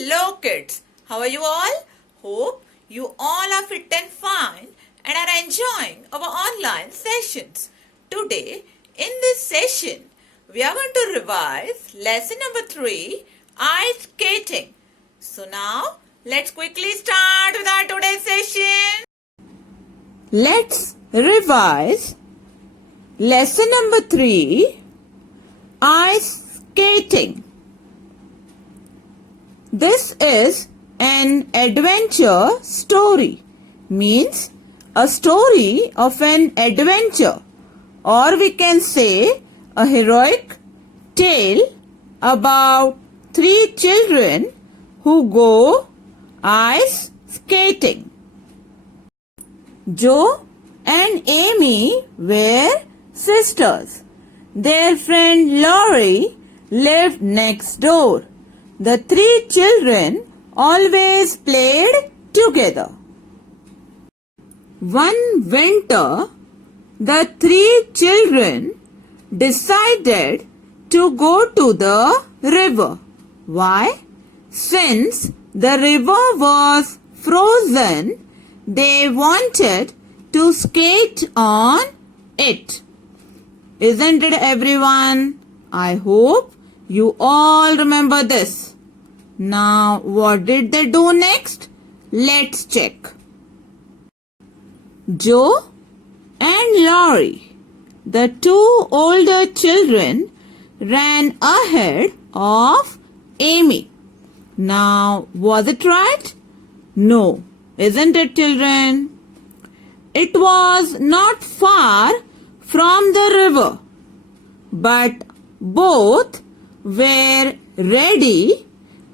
Hello kids, how are you all? Hope you all are fit and fine and are enjoying our online sessions. Today in this session we are going to revise lesson number 3, ice skating. So now let's quickly start with our today's session. Let's revise lesson number 3, ice skating. This is an adventure story, means a story of an adventure, or we can say a heroic tale about 3 children who go ice skating. Joe and Amy were sisters. Their friend Laurie lived next door. The 3 children always played together. One winter, the 3 children decided to go to the river. Why? Since the river was frozen, they wanted to skate on it. Isn't it, everyone? I hope you all remember this. Now, what did they do next? Let's check. Joe and Laurie, the 2 older children, ran ahead of Amy. Now, was it right? No, isn't it, children? It was not far from the river, but both were ready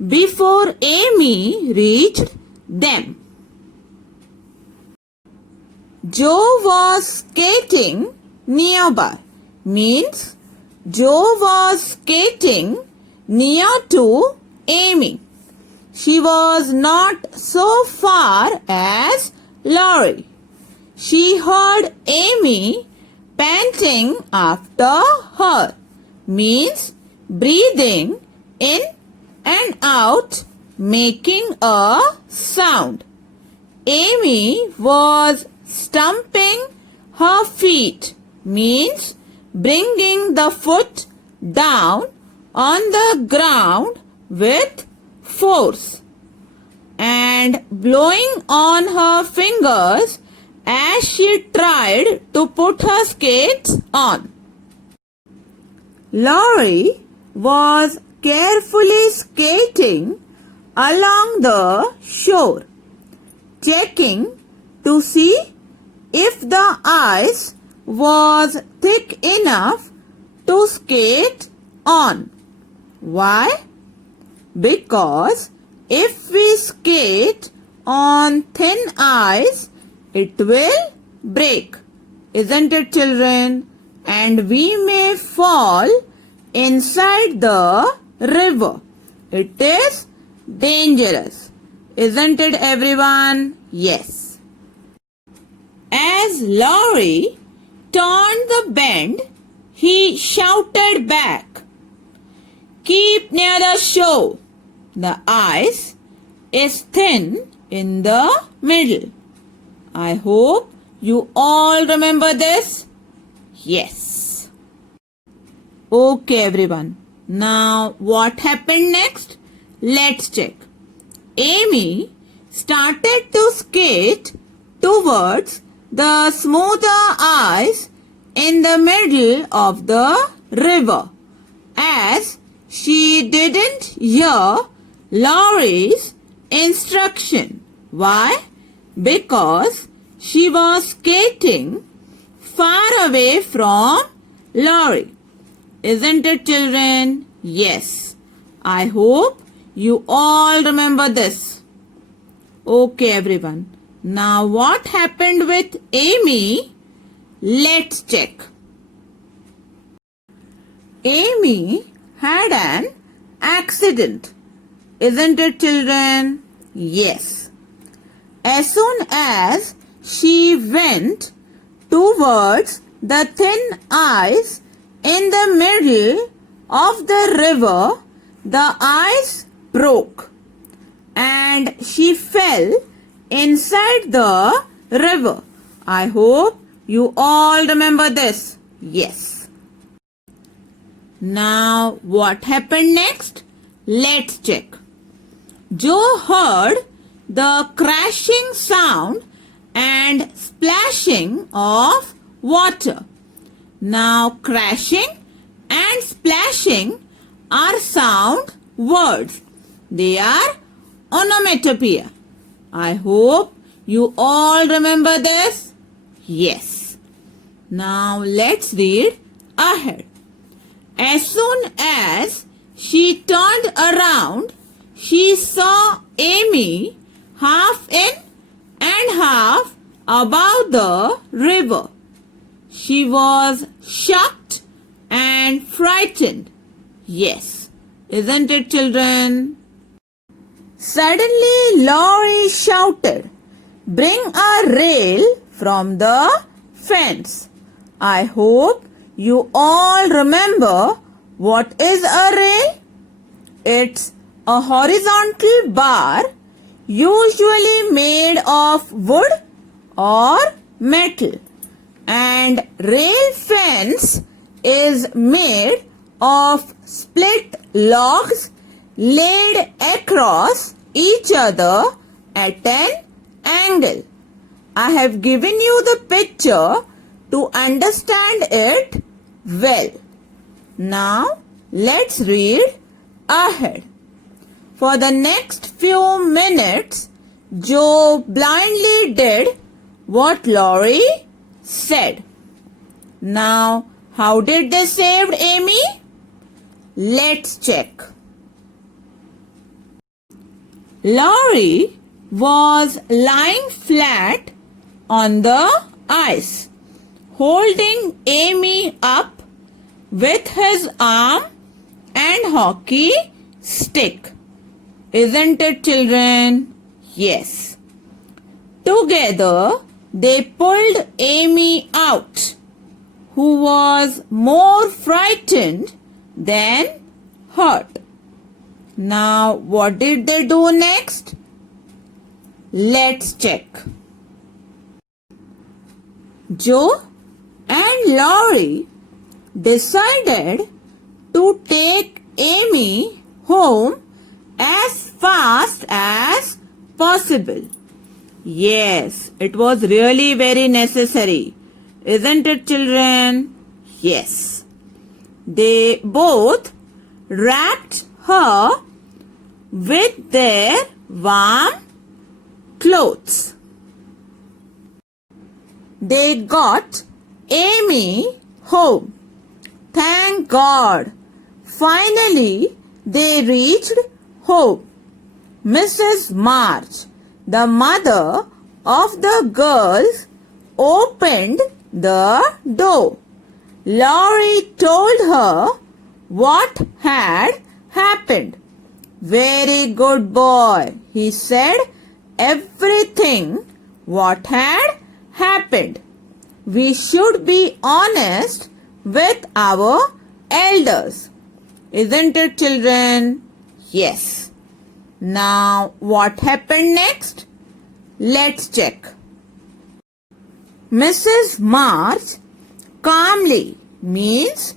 before Amy reached them. Joe was skating nearby, means Joe was skating near to Amy. She was not so far as Laurie. She heard Amy panting after her, means breathing in and out, making a sound. Amy was stamping her feet, means bringing the foot down on the ground with force, and blowing on her fingers as she tried to put her skates on. Laurie was carefully skating along the shore, checking to see if the ice was thick enough to skate on. Why? Because if we skate on thin ice, it will break. Isn't it, children? And we may fall inside the river. It is dangerous. Isn't it, everyone? Yes. As Laurie turned the bend, he shouted back, "Keep near the shore. The ice is thin in the middle." I hope you all remember this. Yes. Okay, everyone. Now, what happened next? Let's check. Amy started to skate towards the smoother ice in the middle of the river, as she didn't hear Laurie's instruction. Why? Because she was skating far away from Laurie. Isn't it, children? Yes. I hope you all remember this. Okay, everyone. Now, what happened with Amy? Let's check. Amy had an accident. Isn't it, children? Yes. As soon as she went towards the thin ice in the middle of the river, the ice broke. and she fell inside the river. I hope you all remember this. Yes. Now what happened next? Let's check. Joe heard the crashing sound and splashing of water. Now crashing and splashing are sound words. They are onomatopoeia. I hope you all remember this. Yes. Now let's read ahead. As soon as she turned around, she saw Amy half in and half above the river. She was shocked and frightened. Yes, isn't it, children? Suddenly, Laurie shouted, "Bring a rail from the fence." I hope you all remember what is a rail. It's a horizontal bar usually made of wood or metal, and rail fence is made of split logs laid across each other at an angle. I have given you the picture to understand it well. Now let's read ahead. For the next few minutes, Joe blindly did what Laurie said. Now, how did they save Amy? Let's check. Laurie was lying flat on the ice, holding Amy up with his arm and hockey stick. Isn't it, children? Yes. Together, they pulled Amy out, who was more frightened than hurt. Now, what did they do next? Let's check. Joe and Laurie decided to take Amy home as fast as possible. Yes, it was really very necessary. Isn't it, children? Yes. They both wrapped her with their warm clothes. They got Amy home. Thank God. Finally, they reached home. Mrs. March, the mother of the girls, opened the door. Laurie told her what had happened. Very good boy, he said everything what had happened. We should be honest with our elders. Isn't it, children? Yes. Now, what happened next? Let's check. Mrs. March calmly means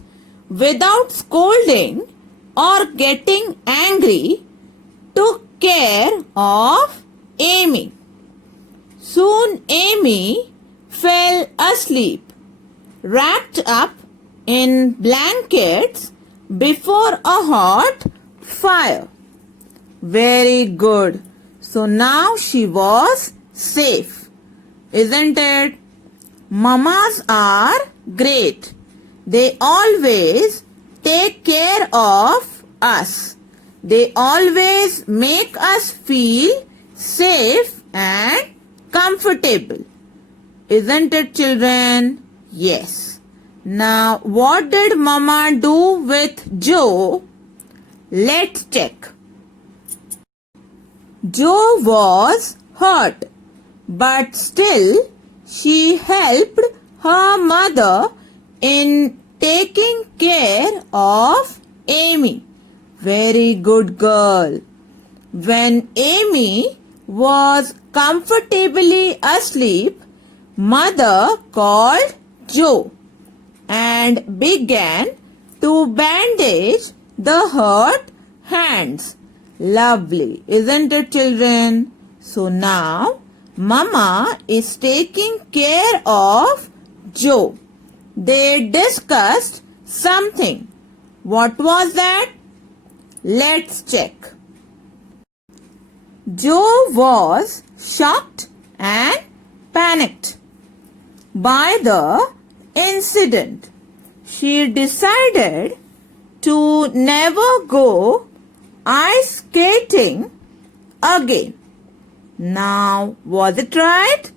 without scolding or getting angry took care of Amy. Soon Amy fell asleep, wrapped up in blankets before a hot fire. Very good. So now she was safe. Isn't it? Mamas are great. They always take care of us. They always make us feel safe and comfortable. Isn't it, children? Yes. Now, what did Mama do with Joe? Let's check. Joe was hurt, but still she helped her mother in taking care of Amy. Very good girl. When Amy was comfortably asleep, Mother called Joe and began to bandage the hurt hands. Lovely, isn't it, children? So now, Mama is taking care of Joe. They discussed something. What was that? Let's check. Joe was shocked and panicked by the incident. She decided to never go ice skating again. Now, was it right?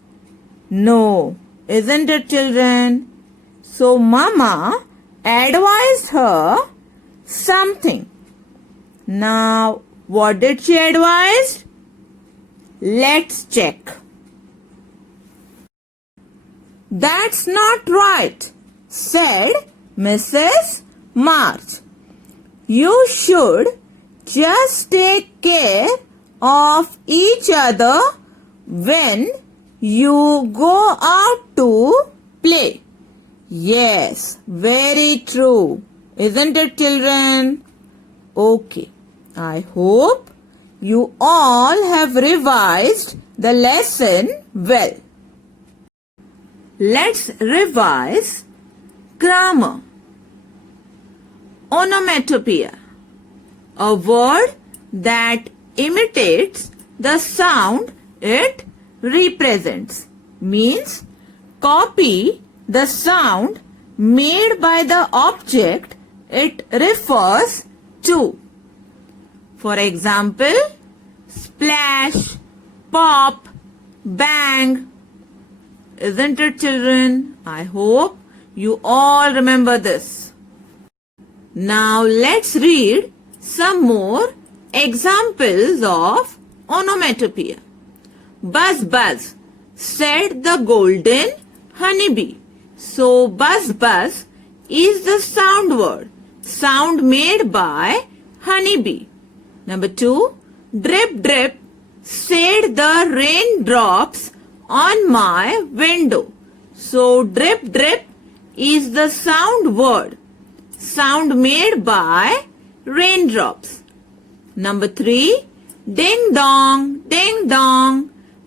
No, isn't it, children? So, Mama advised her something. Now, what did she advise? Let's check. That's not right, said Mrs. March. You should just take care of each other when you go out to play. Yes, very true. Isn't it, children? Okay, I hope you all have revised the lesson well. Let's revise grammar. Onomatopoeia, a word that imitates the sound it represents, means copy the sound made by the object it refers to. For example, splash, pop, bang. Isn't it, children? I hope you all remember this. Now let's read some more examples of onomatopoeia. Buzz buzz, said the golden honeybee. So buzz buzz is the sound word, sound made by honeybee. Number 2, drip drip, said the raindrops on my window. So drip drip is the sound word, sound made by raindrops. Number 3, ding dong,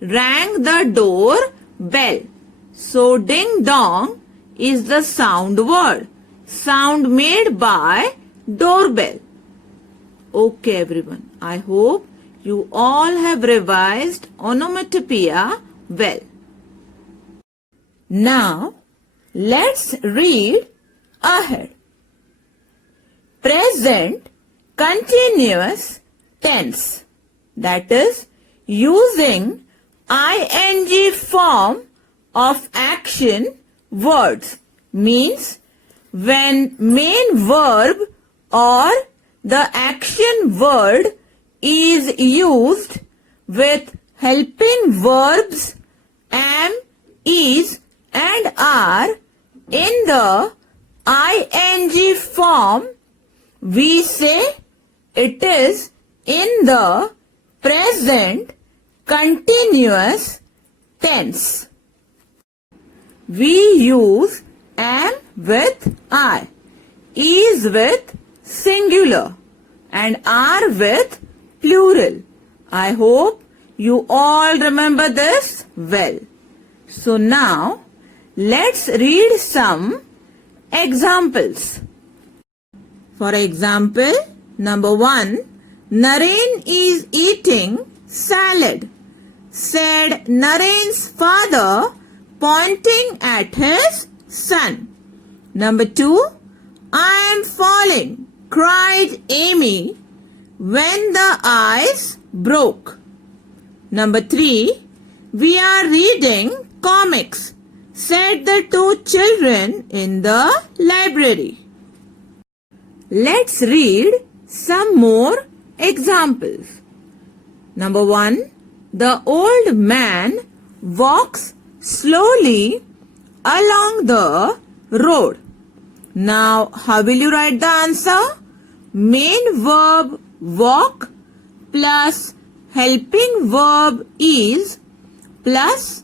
rang the door bell. So ding dong is the sound word, sound made by doorbell. Okay, everyone, I hope you all have revised onomatopoeia well. Now, let's read ahead. Present continuous tense, that is, using ing form of action words, means when main verb or the action word is used with helping verbs am, is and are in the ing form, we say it is in the present continuous tense. We use am with I, is with singular and are with plural. I hope you all remember this well. So now let's read some examples. For example, number 1, Naren is eating salad, said Naren's father pointing at his son. Number 2, I am falling, cried Amy when the ice broke. Number 3, we are reading comics, said the 2 children in the library. Let's read some more examples. Number 1, the old man walks slowly along the road. Now, how will you write the answer? Main verb walk plus helping verb is plus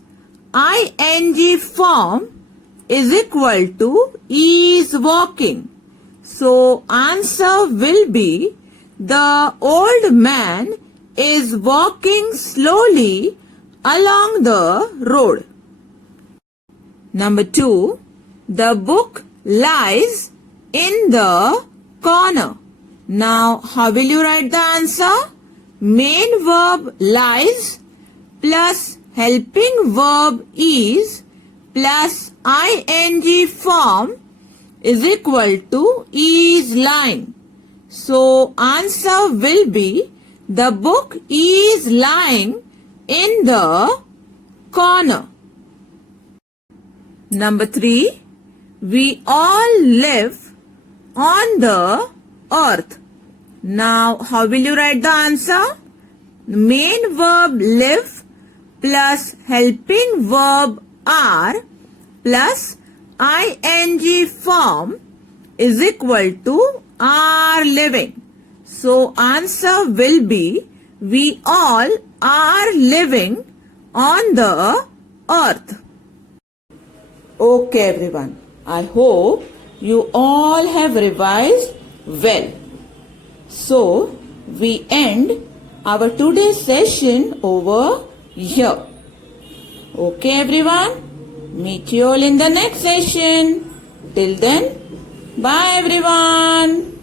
ing form is equal to is walking. So answer will be the old man is walking slowly along the road. Number 2. The book lies in the corner. Now how will you write the answer? Main verb lies plus helping verb is plus ing form is equal to is lying. So answer will be the book is lying in the corner. Number 3. We all live on the earth. Now how will you write the answer? Main verb live plus helping verb are plus ing form is equal to are living. So answer will be we all are living on the earth. Okay everyone, I hope you all have revised well. So we end our today's session over here. Okay everyone, meet you all in the next session. Till then, bye everyone.